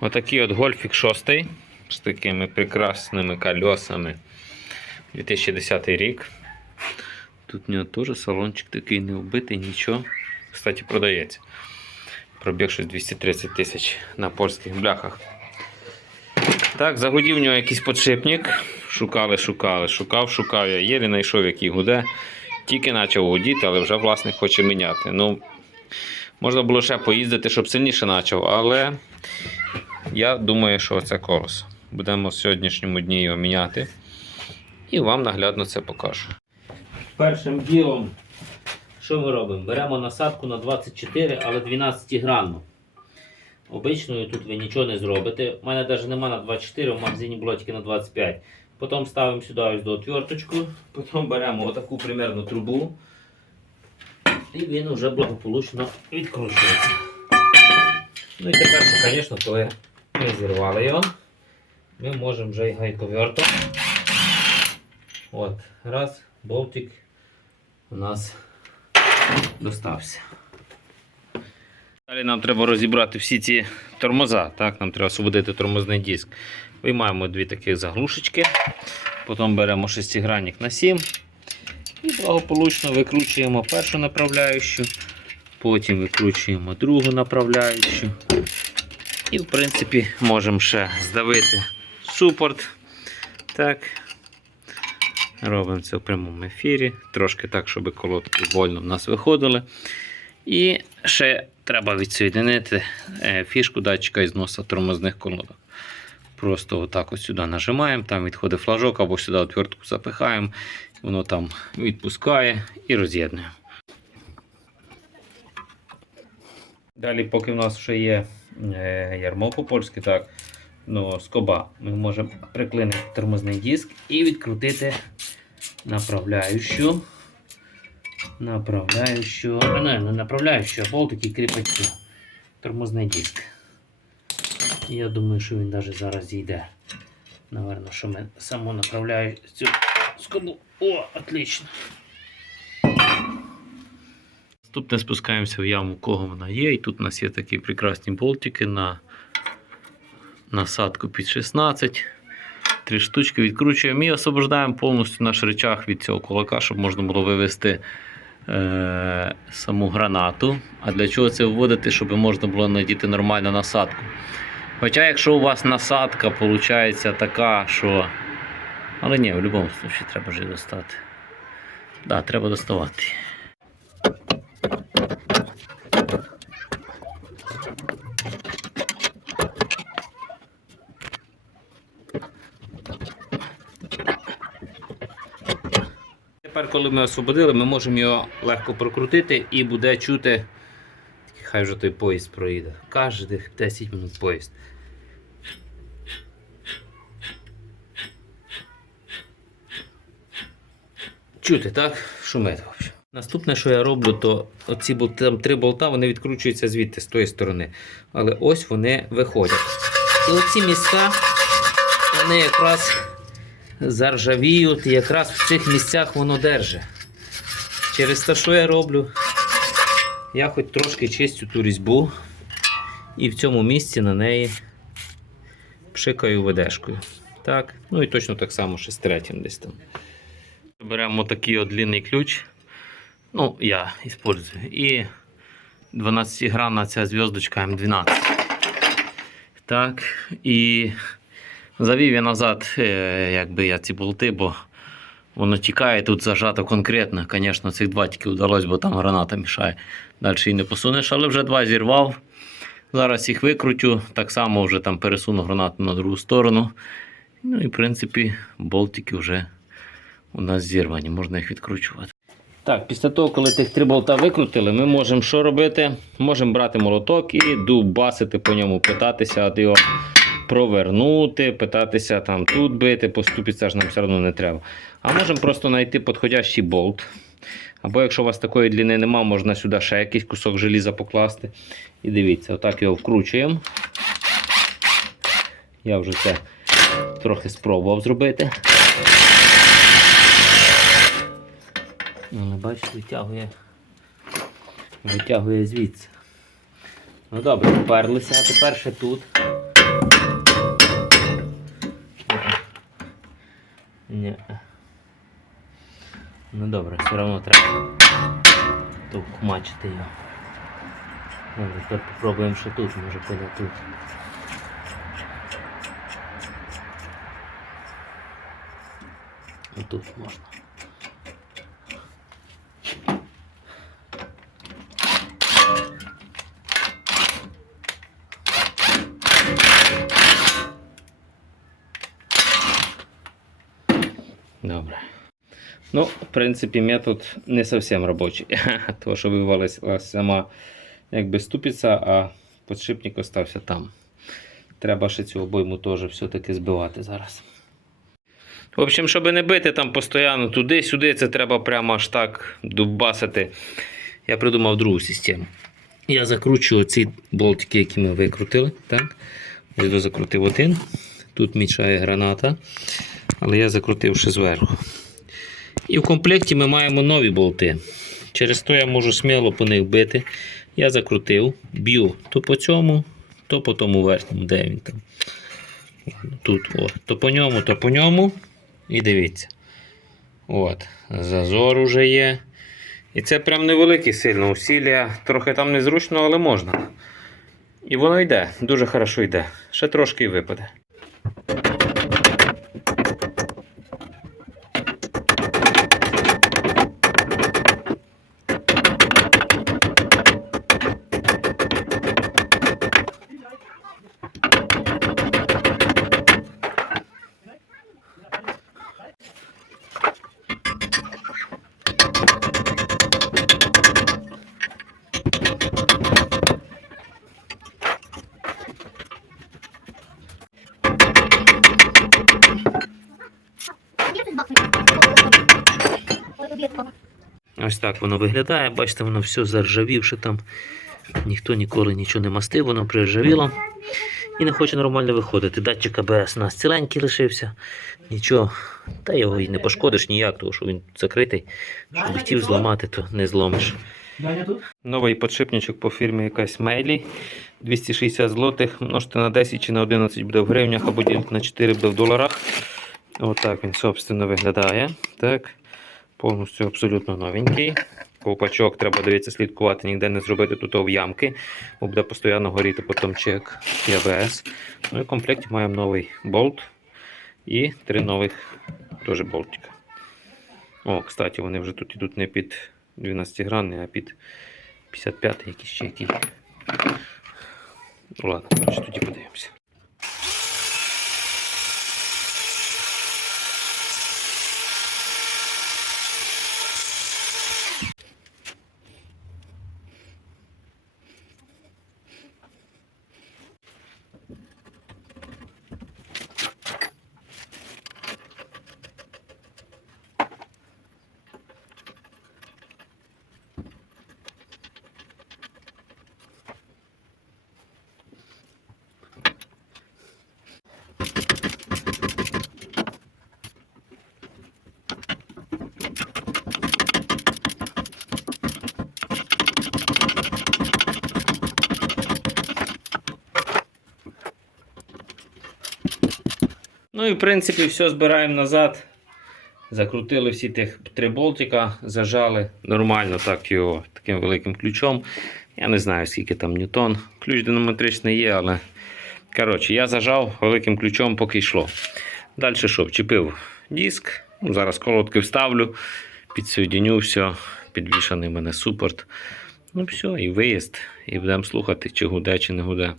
Отакий от гольфік 6 з такими прекрасними колесами. 2010 рік. Тут у нього теж салончик такий не вбитий, нічого. Кстати, продається. Пробіг щось 230 тисяч на польських бляхах. Так, загудів у нього якийсь подшипник. Шукали, шукали, шукав, шукав. Я єлі знайшов, який гуде. Тільки почав гудіти, але вже власник хоче міняти. Ну, можна було ще поїздити, щоб сильніше почав, але я думаю, що це колос. Будемо в сьогоднішньому дні його міняти. І вам наглядно це покажу. Першим ділом, що ми робимо? Беремо насадку на 24, але 12 грамів. Обичною тут ви нічого не зробите. У мене навіть нема на 24, в магазині було на 25. Потім ставимо сюди ось до отверточку, потім беремо отаку примерну трубу. І він вже благополучно відкручується. Ну і тепер, звісно, коли ми зірвали його, ми можемо вже й гайковертом. От, раз, болтик у нас достався. Далі нам треба розібрати всі ці тормоза. Так, нам треба освободити тормозний диск. Виймаємо дві таких заглушечки, потім беремо шестигранник на 7 і благополучно викручуємо першу направляючу, потім викручуємо другу направляючу. І, в принципі, можемо ще здавити супорт. Так. Робимо це в прямому ефірі. Трошки так, щоб колодки вольно в нас виходили. І ще треба відсоєдинити е, фішку датчика із носа тормозних колодок. Просто отак ось сюди нажимаємо, там відходить флажок або сюди отвертку запихаємо, воно там відпускає і роз'єднуємо. Далі, поки в нас ще є ярмо по-польськи, так, ну, скоба, ми можемо приклинити тормозний диск і відкрутити направляючу. Направляючу. а, Не, не направляючу, а болтики кріпить тормозний диск. Я думаю, що він навіть зараз зійде. Наверно, що ми саму направляю цю скобу. О, отлично. Наступне спускаємося в яму, кого вона є. І тут у нас є такі прекрасні болтики на насадку під 16. Три штучки відкручуємо і освобождаємо повністю наш речах від цього кулака, щоб можна було вивести е, саму гранату. А для чого це вводити, щоб можна було надіти нормальну насадку. Хоча, якщо у вас насадка виходить така, що. Але ні, в будь-якому випадку треба вже достати. Так, да, треба доставати. Тепер, коли ми освободили, ми можемо його легко прокрутити і буде чути. Хай вже той поїзд проїде. Кожних 10 минут поїзд. Чути, так? Шумить взагалі. Наступне, що я роблю, то оці там три болта вони відкручуються звідти, з тої сторони. Але ось вони виходять. І оці місця, вони якраз заржавіють, і якраз в цих місцях воно держить. Через те, що я роблю, я хоч трошки чистю ту різьбу і в цьому місці на неї пшикаю ведешкою. Так, ну і точно так само ще з третім десь там. Беремо такий от длинний ключ. Ну, я использую. І 12 гранна ця зв'язочка М12. Так, і завів я назад, е, якби я ці болти, бо воно тікає тут зажато конкретно. Звісно, цих два тільки вдалося, бо там граната мішає. Далі її не посунеш, але вже два зірвав. Зараз їх викрутю, так само вже там пересуну гранату на другу сторону. Ну і в принципі болтики вже у нас зірвані, можна їх відкручувати. Так, після того, коли тих три болта викрутили, ми можемо що робити? Можемо брати молоток і дубасити по ньому, питатися його провернути, питатися там тут бити, поступитися ж нам все одно не треба. А можемо просто знайти підходящий болт. Або якщо у вас такої длини немає, можна сюди ще якийсь кусок желіза покласти. І дивіться, отак його вкручуємо. Я вже це трохи спробував зробити. Але бачите, витягує, витягує звідси. Ну добре, поперлися, а тепер ще тут Ні. Ну добре, все одно треба. Тут мачити його. Ну, тепер попробуємо ще тут, може піде тут. І тут можна. Добре. Ну, в принципі, метод не зовсім робочий. Тому що вивалилася сама якби ступиця, а подшипник остався там. Треба ще цю обойму теж все-таки збивати зараз. В общем, щоб не бити там постійно туди-сюди, це треба прямо аж так дубасити. Я придумав другу систему. Я закручую ці болтики, які ми викрутили. Так? Ось закрутив один. Тут мішає граната. Але я закрутив ще зверху. І в комплекті ми маємо нові болти. Через то я можу сміло по них бити. Я закрутив, б'ю то по цьому, то по тому верхньому, де він там. Тут, о, то по ньому, то по ньому. І дивіться. От, зазор уже є. І це прям невеликий сильно усілля. Трохи там незручно, але можна. І воно йде, дуже хорошо йде. Ще трошки і випаде. Ось так воно виглядає. Бачите, воно все заржавівше там. Ніхто ніколи нічого не мастив, воно приржавіло. І не хоче нормально виходити. Датчик АБС у нас ціленький лишився. Нічого. Та його і не пошкодиш ніяк, тому що він закритий. Щоб хотів зламати, то не зломиш. Новий подшипничок по фірмі якась Мейлі. 260 злотих. Множити на 10 чи на 11 буде в гривнях, або на 4 буде в доларах. Отак він, собственно, виглядає. Так. Повністю абсолютно новенький. Ковпачок треба дивитися, слідкувати, ніде не зробити тут в ямки, бо буде постійно горіти потім чек і АБС. Ну і в комплекті маємо новий болт і три нових теж болтика. О, кстати, вони вже тут йдуть не під 12 гранний, а під 55 якийсь ще який. Ладно, коротше, тоді подивимося. Ну і в принципі все збираємо назад. Закрутили всі тих три болтика, зажали нормально так його таким великим ключом. Я не знаю, скільки там ньютон. Ключ динаметричний є, але коротше, я зажав великим ключом, поки йшло. Далі що, вчепив диск. Ну, зараз колодки вставлю, підсоєдиню все, підвішаний в мене супорт. Ну все, і виїзд. І будемо слухати, чи гуде, чи не гуде.